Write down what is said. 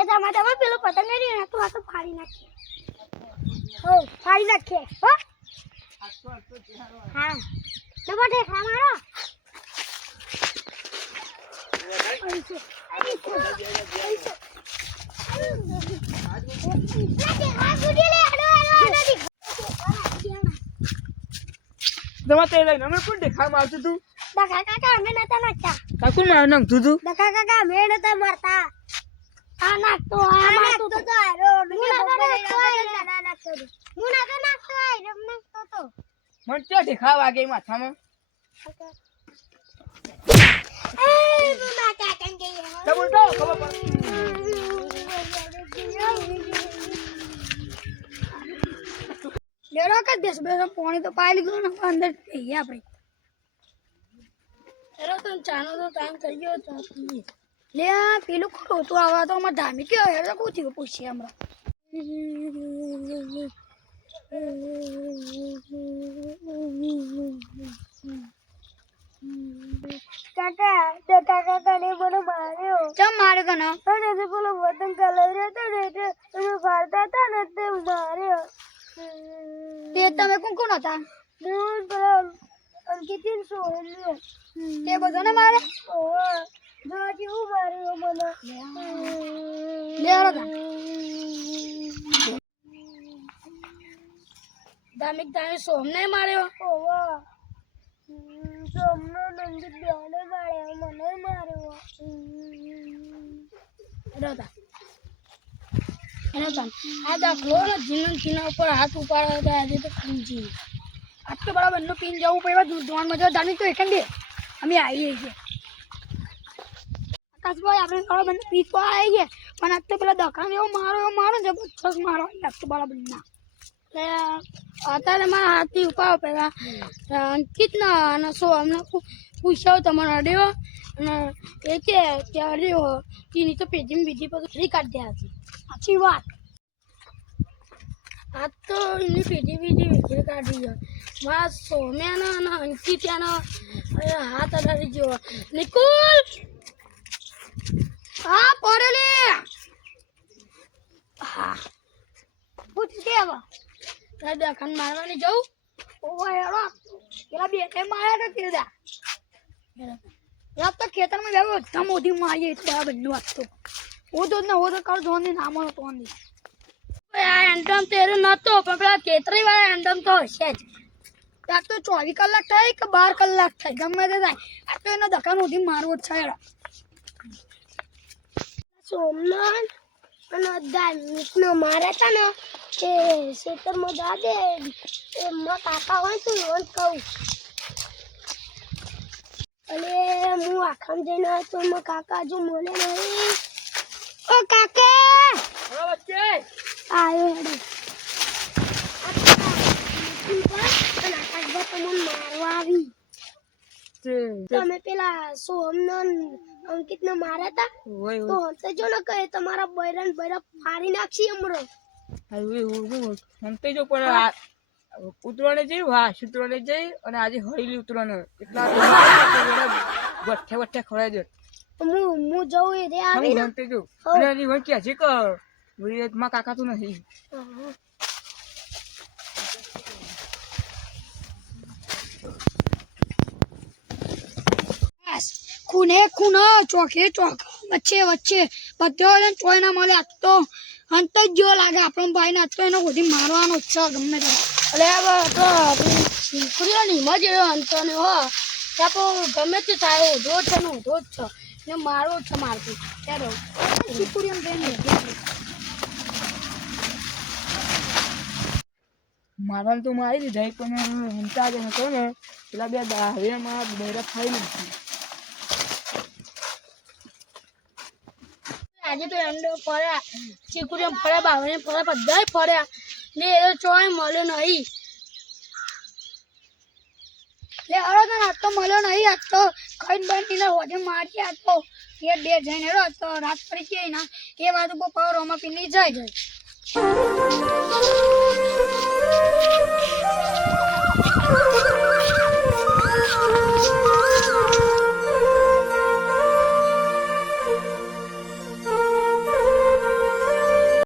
એ તમે પેલો પતંગ ને તો આ તો ફાડી નાખીએ. હો ફાડી નાખીએ હો. હા નબટે ખા મારો. તમારે લઈને અમે કોણ દેખાવા આવતું તું? દકા કાકા અમે નતા નાખતા. કાકુ મારું નામ તું તું? દકા કાકા અમે નતા મારતા. આ નાખતો આ મારતો તો આરો હું ના નાખતો આરો નાખતો તો મને ક્યાં દેખાવા વાગે માથામાં? એ મમ્મા કાકા કે ખબર તો ખબર લેરો કે દેશ બે પાણી તો પાઈ લીધું ને અંદર જઈએ આપણે. એરો તો ચાનો તો ટાઈમ થઈ ગયો તો લે પેલું ખોટું તો આવા તો અમાર ધામી કે હેરો કોથી પૂછીએ હમણાં. કાકા ને બોલો માર્યો. કેમ માર્યો કનો? અને તે બોલો વતન કલર હતો ને એટલે તમે ભારતા હતા ને તે માર્યો. તે તમે કોણ હતા? હું પેલા અંકિતિન સોહેલ્યો. તે બધાને મારે? ઓહો જો કેવું માર્યો મને. લેરો તા દામિક તાને સોમને માર્યો. ઓહો સોમનો નંદી બેને માર્યો મને માર્યો. રોતા આ દાખલો ને જીના ઉપર હાથ ઉપાડ્યો હતો આજે તો ખીંચી આટલો બરાબર નો પીન જવું પડે દુકાન માં જાણી તો એકન દે અમે આવીએ છીએ. આકાશભાઈ આપણે બરાબર પીસ પર આવી ગયા પણ આજ તો પેલા દકાન એવો મારો જબરજસ્ત મારો લાગતો બરાબર ના. એટલે અત્યારે મારા હાથથી ઉપાડો પેલા અંકિત ના અને સો અમને પૂછ્યો તમારો અડ્યો અને એ કે અડ્યો તેની તો પેજી બીજી પર ફ્રી કાઢી દે હતી. સાચી વાત આ તો એની પેઢી બીજી વિખરી કાઢી ગયો મારા સોમ્યાના અને અંકિત્યાના હાથ અડાડી ગયો. નિકુલ હા પડેલી હા પૂછ દેવા તારે દખાન મારવાની જવું. ઓવા હેડો પેલા બે ટાઈમ માર્યા તો કેદા રાત તો ખેતરમાં બેવો બધા મોદી મારીએ એટલે આ બંને વાત તો હું તો કર ધોની નામ હતો અંદી આ એન્ડમ તેરે નતો પણ પેલા કેતરી વાળા એન્ડમ તો હશે જ. ત્યાં તો 24 કલાક થાય કે 12 કલાક થાય ગમે તે થાય આ તો એના દકાન સુધી મારવો જ છે. સોમનાથ અને દામિકનો મારે હતા ને કે ખેતરમાં જાદે એમાં કાકા હોય તો એવું કહું અને હું આખામ જઈને આવ્યો તો એમાં કાકા જો મળે નહીં. ઓ કાકા આવ્યો હેડો આકાશભાઈ તમને મારવા આવી. તમે પેલા સોમનો અંકિત ને માર્યા હતા તો હંતે જો ને કહે તમારા બૈરાન બૈરા ફાડી નાખી હમણાં. હંતે જો પણ ઉતરવાને જઈ હા ઉતરવાને જઈ અને આજે હળીલી ઉતરવાને એટલા વઠ્ઠે ખવડાવી દે. હું જઉં એ રે આવી ને હંતે જો અને એની વણ કે છે કે માં કાકા તો નથી. ખૂને ચોકે ચોક વચ્ચે બધો ચોય ના મળે. આજ તો અંત જ જો લાગે આપણો ભાઈ ને આજ તો એનો બધી મારવાનો છે ગમે તે. એટલે છોકરીઓ ની મજા અંત ને હો ત્યાં ગમે તે થાય ઉધો છે ને ઉધો જ છે ને મારવો છે મારતું ત્યારે છોકરીઓ મારવાનું તો મારી દીધા પણ હંતા જે હતો ને પેલા બે દાવેમાં બૈરા ખાઈ નથી. આજે તો એન્ડો ફર્યા ચીકુડીઓ ફર્યા બાવને ફર્યા બધા ફર્યા ને એ ચોય મળ્યો નહીં. લે અરે તને આજ તો મળ્યો નહીં. આજ તો ખાઈ બનીને હોજે મારી આજ તો એ બે જઈને રો તો રાત પડી ગઈ ના એ વાત ઉપર પાવરોમાં પીલી જાય.